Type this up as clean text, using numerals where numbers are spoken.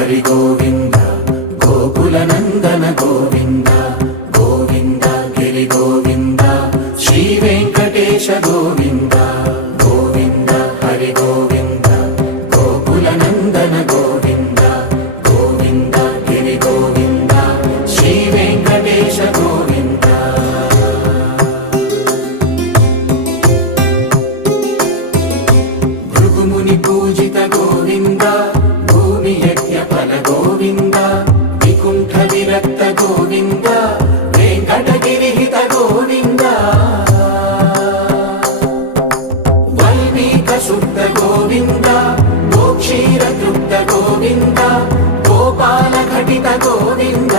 హరి గోవింద గోకుల నందన గోవింద గోవింద గిరి గోవింద శ్రీ వెంకటేశ గోవింద గోవింద హరి గోవింద గోకుల నందన గోవింద గోవింద గిరి గోవింద శ్రీ వెంకటేశ గోవింద భృగుముని పూజిత గోవింద భూమి యజ్ఞ ఫల గోవింద వికుంఠ విరక్త గోవింద వెంకటగిరిహిత గోవింద వల్మీక శుద్ధ గోవింద గోక్షీర తృప్త గోవింద గోపాల ఘటిత గోవింద